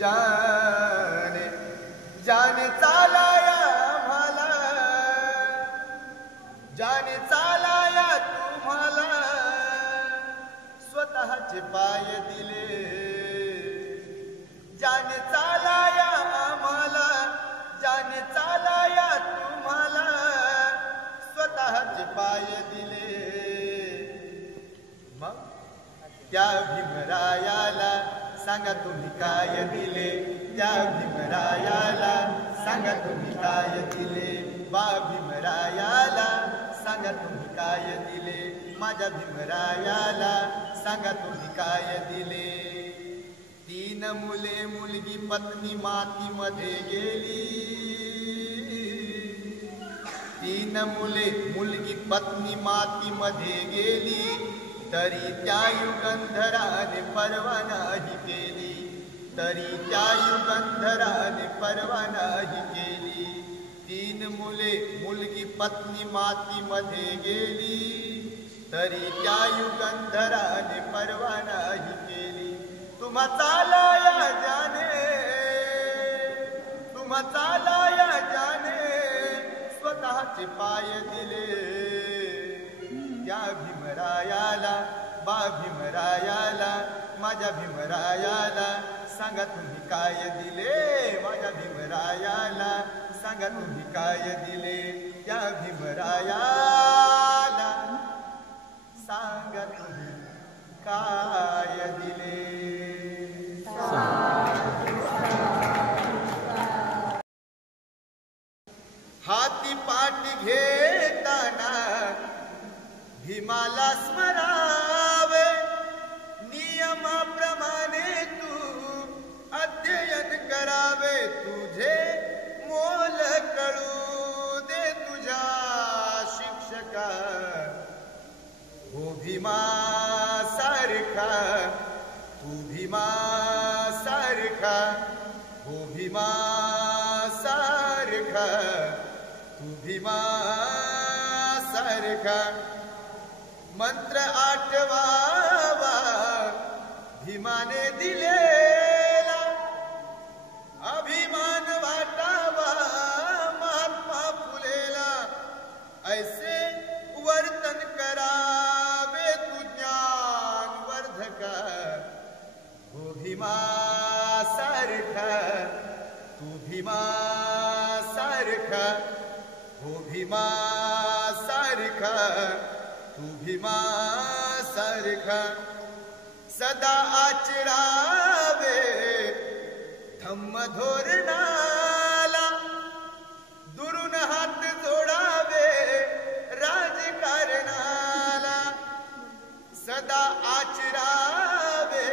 जाने जाने चालाया मला, जाने चालाया तुम्हाला, स्वतःचे पाय दिले. जाने चालाया आम्हाला, जाने चालाया तुम्हाला, स्वतःचे पाय दिले. मग त्या भीमरायाला सांगा तुम्ही काय दिले, त्या भीमरायाला सांगा तुम्ही काय दिले. वा भीमरायाला सांगा तुम्ही काय दिले, माझ्या भीमरायाला सांगा तुम्ही काय दिले. 3 मुले मुलगी पत्नी मातीमध्ये गेली, 3 मुले मुलगी पत्नी मातीमध्ये गेली, तरी त्या युगंधराने परवा नाही केली, तरी त्या युगंधराने परवा नाही केली. 3 मुले मुलगी पत्नी मातीमध्ये गेली, तरी त्या युगंधराने परवा नाही केली. तुम्हा चालाया जाने, तुम्हा चालाया जाने, स्वतःचे पाय दिले. त्या भीमरायाला, बा भीमरायाला, माझ्या भीमरायाला सांगा तुम्ही काय दिले, माझ्या भीमरायाला सांगा तुम्ही काय दिले. त्या भीमरायाला सांगा तुम्ही काय दिले. हाती पाठी घेताना भीमाला स्मरावे, नियमाप्रमाणे तू अध्ययन करावे. तुझे मोल कळू दे तुझ्या शिक्षका, हो भीमा सारखा, तू भीमा सारखा, हो भीमा सारखा, तू भीमा सारखा. मंत्र आठवावा भीमाने दिलेला, अभिमान वाटावा महात्मा फुलेला. ऐसे वर्तन करावे तू ज्ञान वर्धका, हो भीमा सारखा, तू भीमा सारखा, हो भीमा सारखा, तू भीमा सारखा. सदा आचरावे धम्म धोरणाला, दुरून हात जोडावे राजकारणाला. सदा आचरावे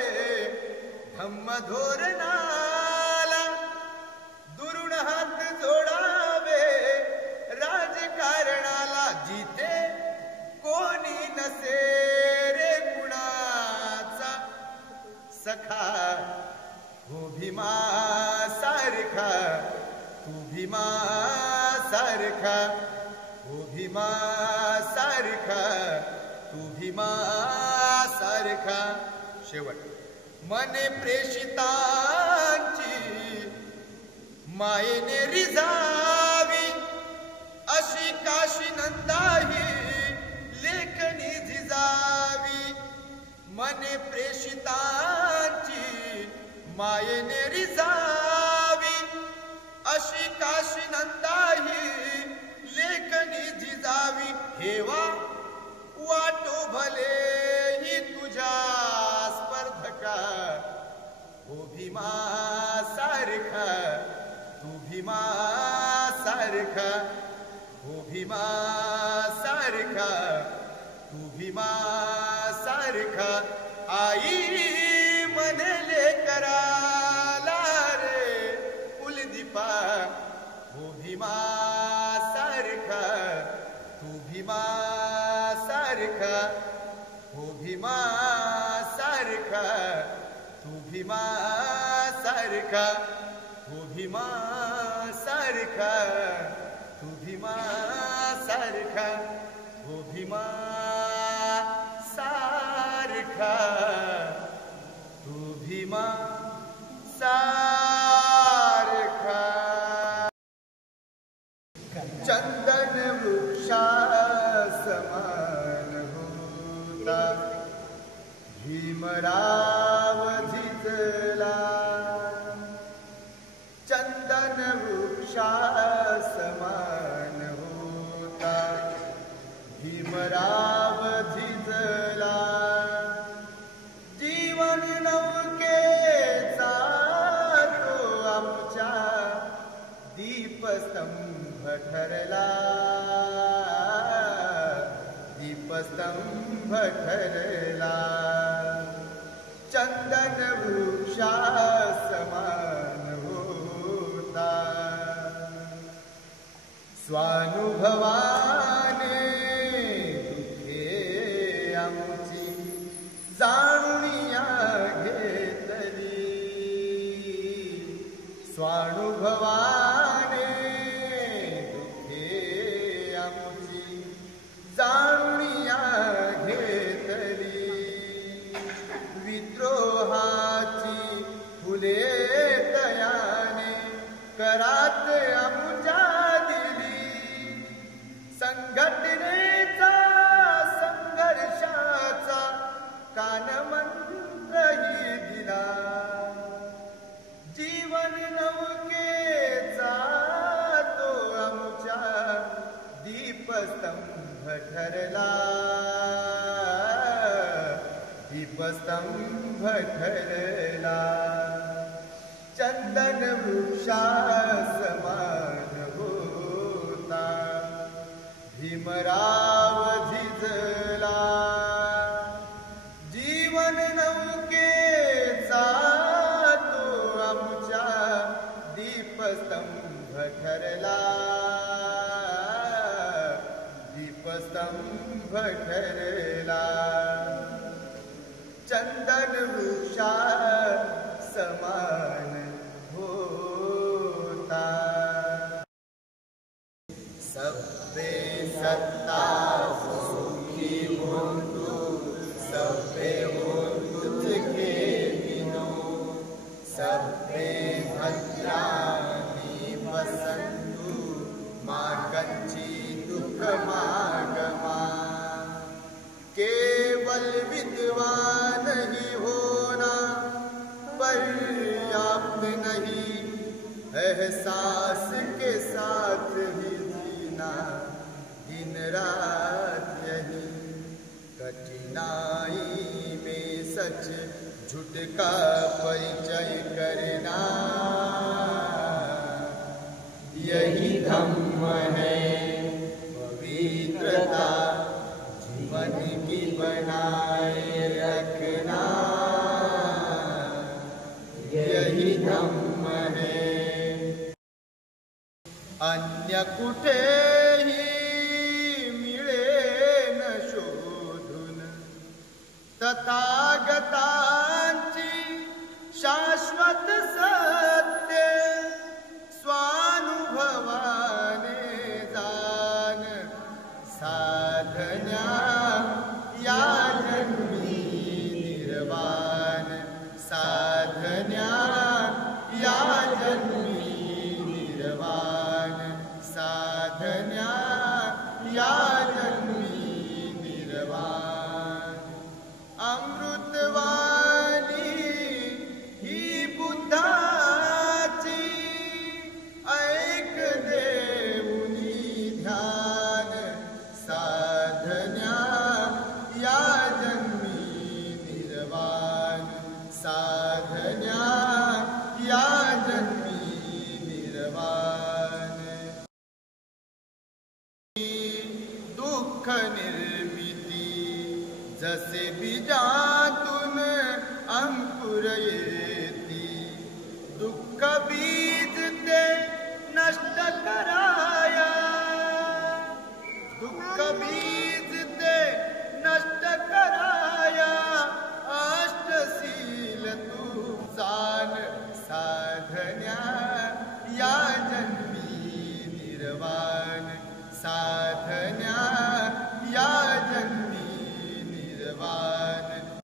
धम्म धोरणाला, दुरून हात जोडावे राजकारणाला. जिथे कोणी नसे रे कुणाचा सखा, हो भीमा सारखा, तू भीमा सारखा, हो भीमा सारखा, तू भीमा सारखा. शेवट. मने प्रेषितांची मायेने रिझावी, अशी काशी नंदाही लेखनी झिजावी. मने प्रेषितांची मायेने रिझावी, अशी काशी नंदाही लेखनी झिजावी. हेवा वाटो भले ही तुझ्या स्पर्धका, हो भीमा सारखा, तू भीमा सारखा, हो भीमा सारखा, तू भीमा सारखा. आई म्हणले कराला रे कुलदीपा, हो भीमा सारखा, तू भीमा सारखा, हो भीमा सारखा, तू भीमा सारखा, हो भीमा सारखा, तू भीमा सारखा, हो भीमा सारखा, तू भीमा सारखा. स्वानुभवाने दुखे आमची जाणूया घेतली, स्वानुभवाने दुखे आमची जाणूया घेतली, विद्रोहाची फुले तयाने करात आमच्या दिली, संघटनेचा संघर्षाचा कानमंत्रही दिला, जीवन नौकेचा तो आमच्या दीपस्तंभ ठरला, दीपस्तंभ ठरला, चंदन वृक्षासमान होता, भीमराव झिजला, जीवन नौकेचा तो आमच्या दीपस्तंभ ठरला, दीपस्तंभ ठरला, चंदन वृक्षा समान होता, सबे सत्ता सुखी होतु, सबे होतु तुझके बिनु, सबे भद्राणी बसंतु, मागंची दुख मागमा, केवल विद्वान ही होना पर्याप्त नहीं, एहसास के साथ ही जीना दिन रात यही, कठिनाई में सच झूठ का परिचय करना, यही धम्म है पवित्रता जीवन की बनाए रखना, यही धम्म है, अन्य कुठेही मिळे न शोधून, तथागतांची शाश्वत सत्य, स्वानुभवाने जाण साधन्या या जन्मी निर्वाण, साधन्या या जन्मी निर्वाण, साधन्या या जन्मी निर्वाण, अमृतवाणी ही बुद्धाची, ऐक देऊनी ध्यान, साधन्या या जन्मी निर्वाण, साधन्या या जन्मी निर्वाण, दुःख निर्मिती जसे बीजातून अंकुर